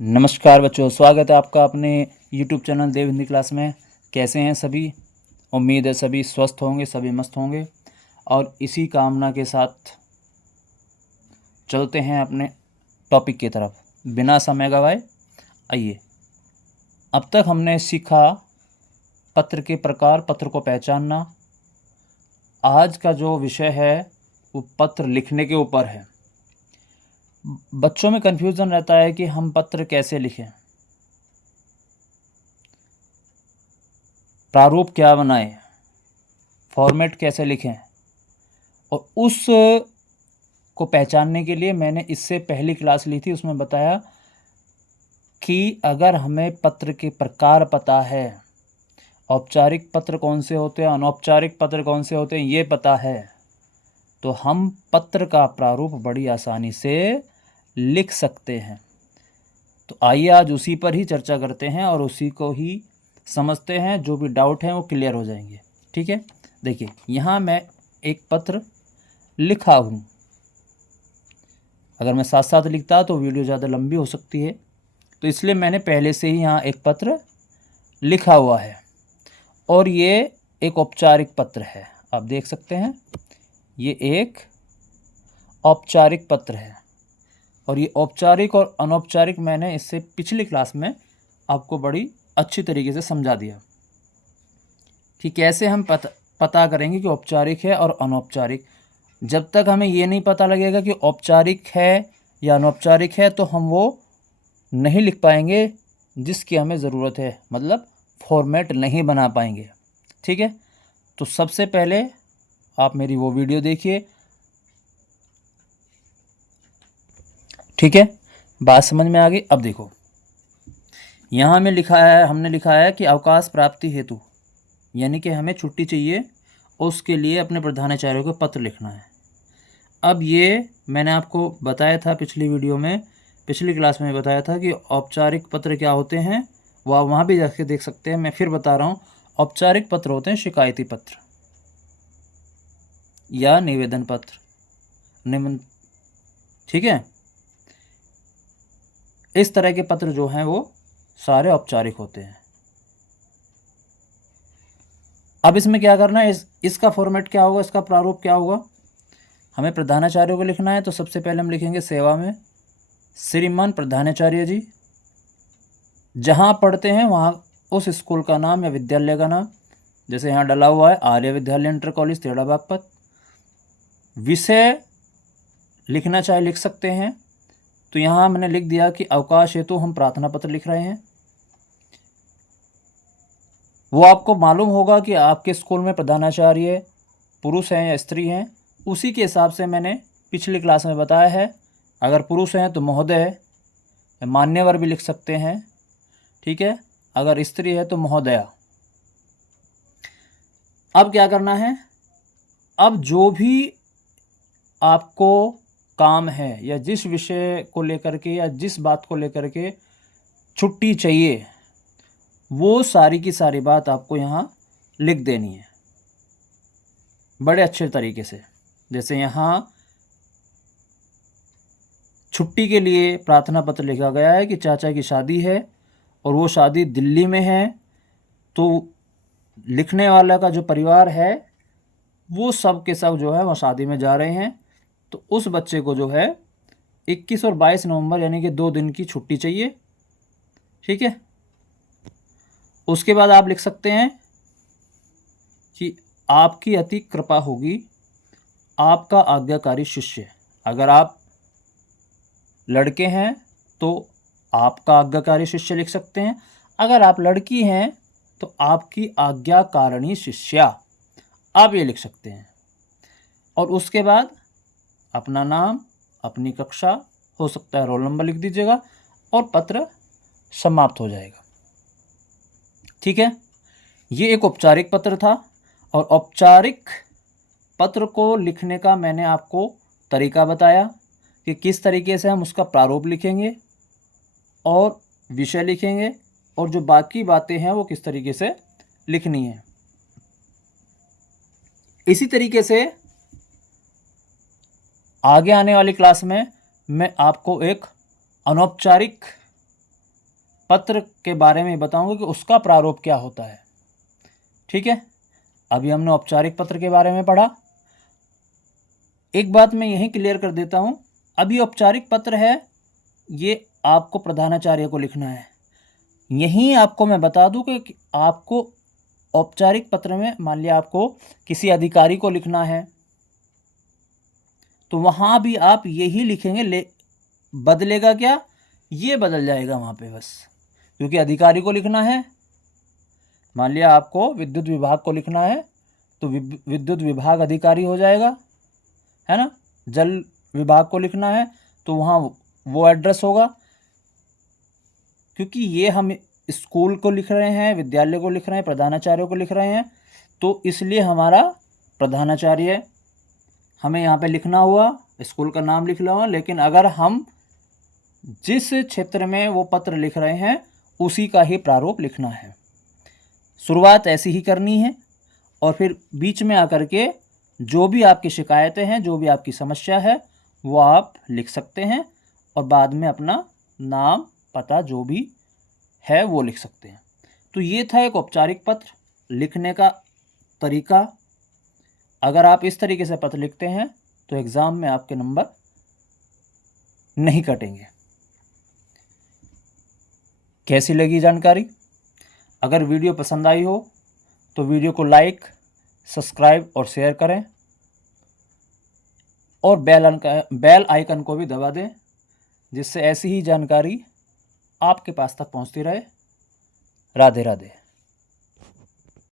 नमस्कार बच्चों, स्वागत है आपका अपने YouTube चैनल देव हिंदी क्लास में। कैसे हैं सभी? उम्मीद है सभी स्वस्थ होंगे, सभी मस्त होंगे। और इसी कामना के साथ चलते हैं अपने टॉपिक की तरफ बिना समय गवाए। आइए, अब तक हमने सीखा पत्र के प्रकार, पत्र को पहचानना। आज का जो विषय है वो पत्र लिखने के ऊपर है। बच्चों में कन्फ्यूज़न रहता है कि हम पत्र कैसे लिखें, प्रारूप क्या बनाएं, फॉर्मेट कैसे लिखें। और उस को पहचानने के लिए मैंने इससे पहली क्लास ली थी, उसमें बताया कि अगर हमें पत्र के प्रकार पता है, औपचारिक पत्र कौन से होते हैं, अनौपचारिक पत्र कौन से होते हैं, ये पता है, तो हम पत्र का प्रारूप बड़ी आसानी से लिख सकते हैं। तो आइए आज उसी पर ही चर्चा करते हैं और उसी को ही समझते हैं। जो भी डाउट हैं वो क्लियर हो जाएंगे। ठीक है, देखिए यहाँ मैं एक पत्र लिखा हूँ। अगर मैं साथ साथ लिखता तो वीडियो ज़्यादा लंबी हो सकती है, तो इसलिए मैंने पहले से ही यहाँ एक पत्र लिखा हुआ है। और ये एक औपचारिक पत्र है, आप देख सकते हैं, ये एक औपचारिक पत्र है। और ये औपचारिक और अनौपचारिक मैंने इससे पिछली क्लास में आपको बड़ी अच्छी तरीके से समझा दिया कि कैसे हम पता करेंगे कि औपचारिक है और अनौपचारिक। जब तक हमें ये नहीं पता लगेगा कि औपचारिक है या अनौपचारिक है, तो हम वो नहीं लिख पाएंगे जिसकी हमें ज़रूरत है, मतलब फॉर्मेट नहीं बना पाएंगे। ठीक है, तो सबसे पहले आप मेरी वो वीडियो देखिए। ठीक है, बात समझ में आ गई? अब देखो, यहाँ हमने लिखा है कि अवकाश प्राप्ति हेतु, यानी कि हमें छुट्टी चाहिए, उसके लिए अपने प्रधानाचार्य को पत्र लिखना है। अब ये मैंने आपको बताया था पिछली वीडियो में, पिछली क्लास में बताया था कि औपचारिक पत्र क्या होते हैं, वो आप वहाँ भी जाके देख सकते हैं। मैं फिर बता रहा हूँ, औपचारिक पत्र होते हैं शिकायती पत्र या निवेदन पत्र, ठीक है। इस तरह के पत्र जो हैं वो सारे औपचारिक होते हैं। अब इसमें क्या करना है, इसका फॉर्मेट क्या होगा, इसका प्रारूप क्या होगा। हमें प्रधानाचार्य को लिखना है, तो सबसे पहले हम लिखेंगे सेवा में श्रीमान प्रधानाचार्य जी। जहाँ पढ़ते हैं वहाँ उस स्कूल का नाम या विद्यालय का नाम, जैसे यहाँ डला हुआ है आर्य विद्यालय इंटर कॉलेज तेड़ा बागपत। विषय लिखना चाहे लिख सकते हैं, तो यहाँ मैंने लिख दिया कि अवकाश हेतु हम प्रार्थना पत्र लिख रहे हैं। वो आपको मालूम होगा कि आपके स्कूल में प्रधानाचार्य पुरुष हैं या स्त्री हैं, उसी के हिसाब से मैंने पिछली क्लास में बताया है। अगर पुरुष हैं तो महोदय, मान्यवर भी लिख सकते हैं। ठीक है, अगर स्त्री है तो महोदया। अब क्या करना है, अब जो भी आपको काम है या जिस विषय को लेकर के या जिस बात को लेकर के छुट्टी चाहिए, वो सारी की सारी बात आपको यहाँ लिख देनी है बड़े अच्छे तरीके से। जैसे यहाँ छुट्टी के लिए प्रार्थना पत्र लिखा गया है कि चाचा की शादी है और वो शादी दिल्ली में है, तो लिखने वाला का जो परिवार है वो सब के सब जो है वो शादी में जा रहे हैं, तो उस बच्चे को जो है 21 और 22 नवंबर यानी कि 2 दिन की छुट्टी चाहिए। ठीक है, उसके बाद आप लिख सकते हैं कि आपकी अति कृपा होगी, आपका आज्ञाकारी शिष्य। अगर आप लड़के हैं तो आपका आज्ञाकारी शिष्य लिख सकते हैं, अगर आप लड़की हैं तो आपकी आज्ञाकारिणी शिष्या, आप ये लिख सकते हैं। और उसके बाद अपना नाम, अपनी कक्षा, हो सकता है रोल नंबर लिख दीजिएगा और पत्र समाप्त हो जाएगा। ठीक है, ये एक औपचारिक पत्र था। और औपचारिक पत्र को लिखने का मैंने आपको तरीका बताया कि किस तरीके से हम उसका प्रारूप लिखेंगे और विषय लिखेंगे, और जो बाकी बातें हैं वो किस तरीके से लिखनी है। इसी तरीके से आगे आने वाली क्लास में मैं आपको एक अनौपचारिक पत्र के बारे में बताऊंगा कि उसका प्रारूप क्या होता है। ठीक है, अभी हमने औपचारिक पत्र के बारे में पढ़ा। एक बात मैं यहीं क्लियर कर देता हूं, अभी औपचारिक पत्र है, ये आपको प्रधानाचार्य को लिखना है। यहीं आपको मैं बता दूं कि आपको औपचारिक पत्र में, मान लिया आपको किसी अधिकारी को लिखना है, तो वहां भी आप यही लिखेंगे। बदलेगा क्या? ये बदल जाएगा वहां पे बस, क्योंकि अधिकारी को लिखना है। मान लिया आपको विद्युत विभाग को लिखना है, तो विद्युत विभाग अधिकारी हो जाएगा, है ना। जल विभाग को लिखना है तो वहाँ वो एड्रेस होगा, क्योंकि ये हम स्कूल को लिख रहे हैं, विद्यालय को लिख रहे हैं, प्रधानाचार्य को लिख रहे हैं, तो इसलिए हमारा प्रधानाचार्य हमें यहाँ पे लिखना हुआ, स्कूल का नाम लिख हुआ। लेकिन अगर हम जिस क्षेत्र में वो पत्र लिख रहे हैं उसी का ही प्रारूप लिखना है। शुरुआत ऐसी ही करनी है, और फिर बीच में आकर के जो भी आपकी शिकायतें हैं, जो भी आपकी समस्या है, वो आप लिख सकते हैं, और बाद में अपना नाम पता जो भी है वो लिख सकते हैं। तो ये था एक औपचारिक पत्र लिखने का तरीका। अगर आप इस तरीके से पत्र लिखते हैं तो एग्ज़ाम में आपके नंबर नहीं कटेंगे। कैसी लगी जानकारी? अगर वीडियो पसंद आई हो तो वीडियो को लाइक, सब्सक्राइब और शेयर करें, और बेल आइकन को भी दबा दें, जिससे ऐसी ही जानकारी आपके पास तक पहुंचती रहे। राधे राधे।